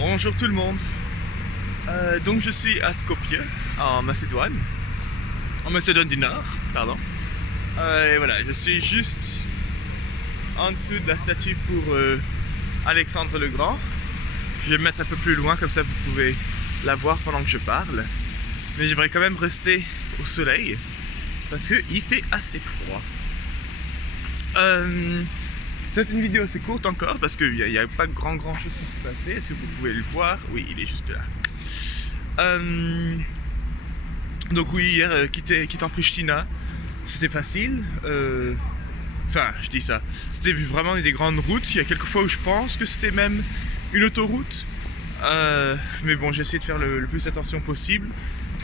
Bonjour tout le monde. Donc je suis à Skopje, en Macédoine du Nord, pardon. Et voilà, je suis juste en dessous de la statue pour Alexandre le Grand. Je vais me mettre un peu plus loin, comme ça vous pouvez la voir pendant que je parle. Mais j'aimerais quand même rester au soleil, parce qu'il fait assez froid. C'est une vidéo assez courte encore, parce qu'il n'y a pas grand chose qui s'est passé. Est-ce que vous pouvez le voir? Oui, il est juste là. Donc oui, hier, quittant Pristina, c'était facile. Enfin, je dis ça. C'était vraiment des grandes routes. Il y a quelques fois où je pense que c'était même une autoroute. Mais bon, j'ai essayé de faire le plus attention possible.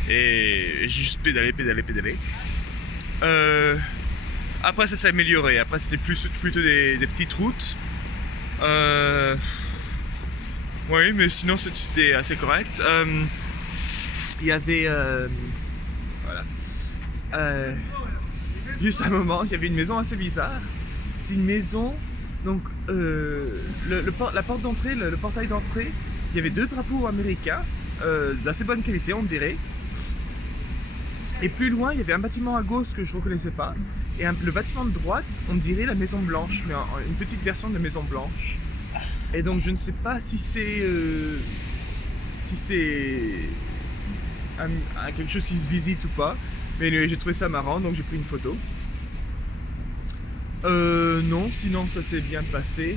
Et j'ai juste pédalé. Après, ça s'est amélioré. Après, c'était plutôt des petites routes. Oui, mais sinon, c'était assez correct. Il y avait... voilà. Juste un moment, il y avait une maison assez bizarre. C'est une maison... Donc, la porte d'entrée, le portail d'entrée, il y avait 2 drapeaux américains, d'assez bonne qualité, on dirait. Et plus loin, il y avait un bâtiment à gauche que je ne reconnaissais pas. Et le bâtiment de droite, on dirait la Maison Blanche, mais une petite version de la Maison Blanche. Et donc, je ne sais pas si c'est... quelque chose qui se visite ou pas. Mais anyway, j'ai trouvé ça marrant, donc j'ai pris une photo. Non, sinon ça s'est bien passé.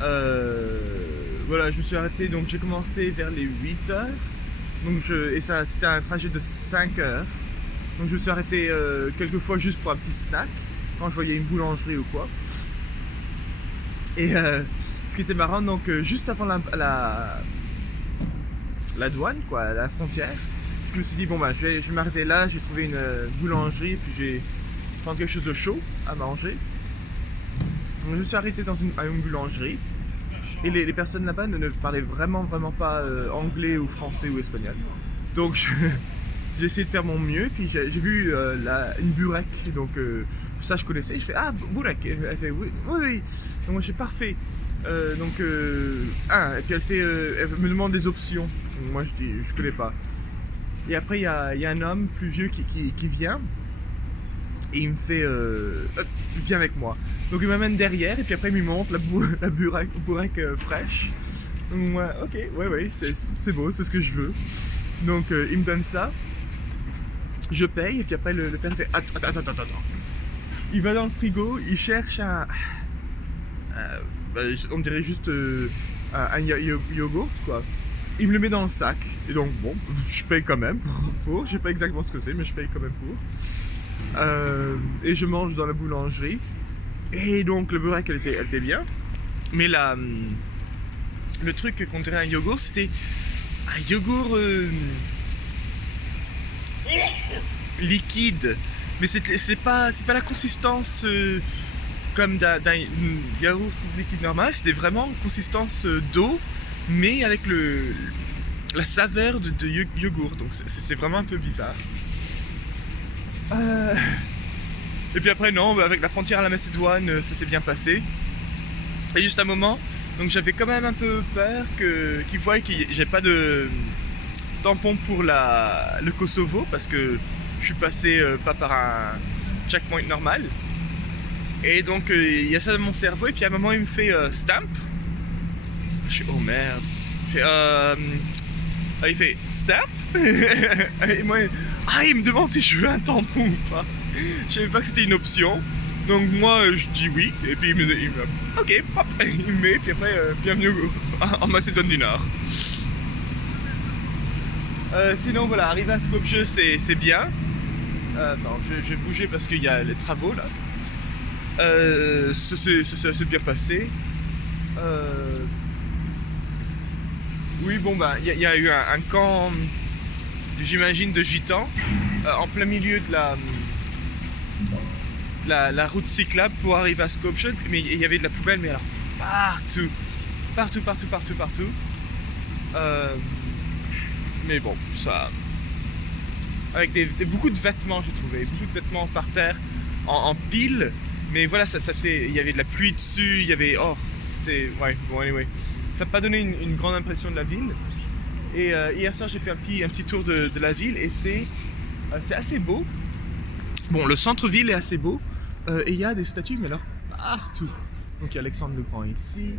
Voilà, je me suis arrêté, donc j'ai commencé vers les 8h. Donc et ça, c'était un trajet de 5 heures. Donc je me suis arrêté quelques fois juste pour un petit snack, quand je voyais une boulangerie ou quoi. Et ce qui était marrant, donc juste avant la douane, quoi, la frontière, je me suis dit, bon bah je vais m'arrêter là, j'ai trouvé une boulangerie, puis j'ai prendre quelque chose de chaud à manger. Donc je me suis arrêté à une boulangerie. Et les personnes là-bas ne parlaient vraiment pas anglais ou français ou espagnol. Donc j'ai essayé de faire mon mieux, puis j'ai vu une burek, donc ça je connaissais, je fais ah burek, elle fait oui. Donc moi je fais parfait. Et puis elle me demande des options. Donc, moi je dis je connais pas. Et après il y a un homme plus vieux qui vient. Et il me fait viens avec moi. Donc il m'amène derrière et puis après il me montre la burek fraîche. Donc ouais, ok, ouais, c'est beau, c'est ce que je veux. Donc il me donne ça. Je paye et puis après le père fait attends. Il va dans le frigo, il cherche on dirait juste un yogourt quoi. Il me le met dans le sac. Et donc bon, je paye quand même pour. Je sais pas exactement ce que c'est, mais je paye quand même pour. Et je mange dans la boulangerie. Et donc le burek elle était bien. Mais le truc qu'on dirait un yogourt, c'était un yogourt liquide. Mais c'est pas la consistance comme d'un yaourt liquide normal. C'était vraiment consistance d'eau, mais avec la saveur de yogourt. Donc c'était vraiment un peu bizarre. Et puis après non, avec la frontière à la Macédoine, ça s'est bien passé. Et juste un moment, donc j'avais quand même un peu peur qu'ils voient que j'ai pas de tampon pour le Kosovo, parce que je suis passé pas par un checkpoint normal. Et donc il y a ça dans mon cerveau, et puis à un moment il me fait stamp. Je suis oh merde. Il fait stamp. Et moi, il me demande si je veux un tampon ou pas. Je savais pas que c'était une option. Donc moi je dis oui. Et puis il me ok, pop, il me met. Puis après bienvenue en Macédoine du Nord. Sinon voilà, arriver à Skopje c'est bien. Attends, je vais bouger parce qu'il y a les travaux là. Ça s'est bien passé. Oui bon bah il y a eu un camp, j'imagine, de gitans en plein milieu de la route cyclable pour arriver à Skopje. Mais il y avait de la poubelle, mais alors partout. Mais bon, ça... Avec beaucoup de vêtements, j'ai trouvé. Beaucoup de vêtements par terre, en pile. Mais voilà, il y avait de la pluie dessus, il y avait... Oh, c'était... Ouais, bon, anyway. ça m'a pas donné une grande impression de la ville. Et hier soir j'ai fait un petit tour de la ville et c'est assez beau. Bon, le centre-ville est assez beau et il y a des statues mais alors partout. Donc il y a Alexandre le Grand ici,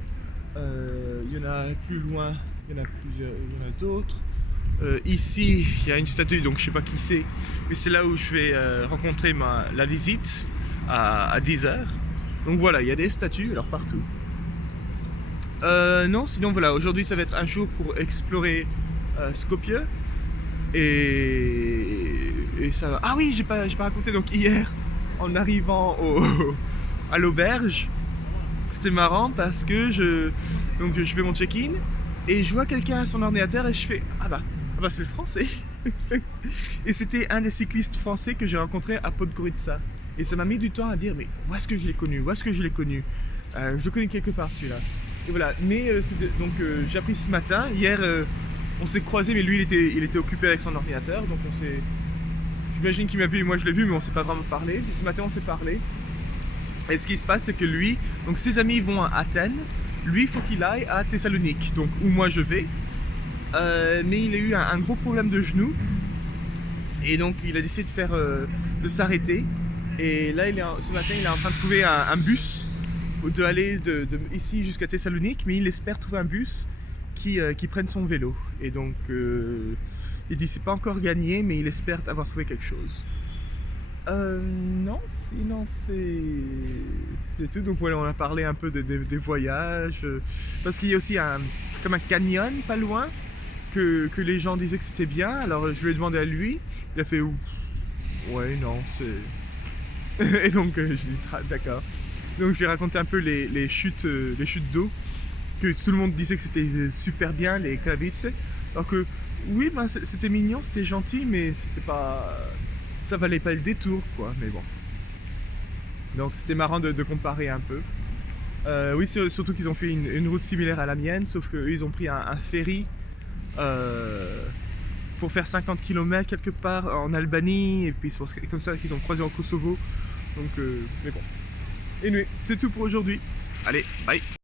il y en a plus loin, il y en a plusieurs, il y en a d'autres. Ici il y a une statue, donc je sais pas qui c'est, mais c'est là où je vais rencontrer la visite à 10h. Donc voilà, il y a des statues alors partout. Non, sinon voilà, aujourd'hui ça va être un jour pour explorer Skopje et ça va. Ah oui, j'ai pas raconté, donc hier en arrivant à l'auberge, c'était marrant parce que je fais mon check-in et je vois quelqu'un à son ordinateur et je fais ah bah c'est le français. Et c'était un des cyclistes français que j'ai rencontré à Podgorica et ça m'a mis du temps à dire mais où est-ce que je l'ai connu, je le connais quelque part celui-là. Et voilà, mais j'ai appris ce matin, hier on s'est croisés mais lui il était occupé avec son ordinateur, donc j'imagine qu'il m'a vu et moi je l'ai vu mais on s'est pas vraiment parlé. Puis ce matin on s'est parlé et ce qui se passe c'est que lui, donc ses amis vont à Athènes, lui il faut qu'il aille à Thessalonique, donc où moi je vais, mais il a eu un gros problème de genou et donc il a décidé de s'arrêter et là ce matin il est en train de trouver un bus de aller ici jusqu'à Thessalonique, mais il espère trouver un bus qui prenne son vélo. Et donc, il dit c'est pas encore gagné, mais il espère avoir trouvé quelque chose. Non, sinon c'est tout. Donc voilà, on a parlé un peu des voyages, parce qu'il y a aussi comme un canyon pas loin, que les gens disaient que c'était bien. Alors je lui ai demandé à lui, il a fait ouais, non, c'est... Et donc je lui ai dit d'accord. Donc je lui ai raconté un peu les chutes d'eau, que tout le monde disait que c'était super bien, les Klavice. Alors que oui, ben, c'était mignon, c'était gentil, mais c'était pas... ça valait pas le détour, quoi, mais bon. Donc c'était marrant de comparer un peu. Oui, surtout qu'ils ont fait une route similaire à la mienne, sauf qu'eux ils ont pris un ferry pour faire 50 km quelque part en Albanie, et puis c'est comme ça qu'ils ont croisé en Kosovo. Donc, mais bon. Et c'est tout pour aujourd'hui. Allez, bye!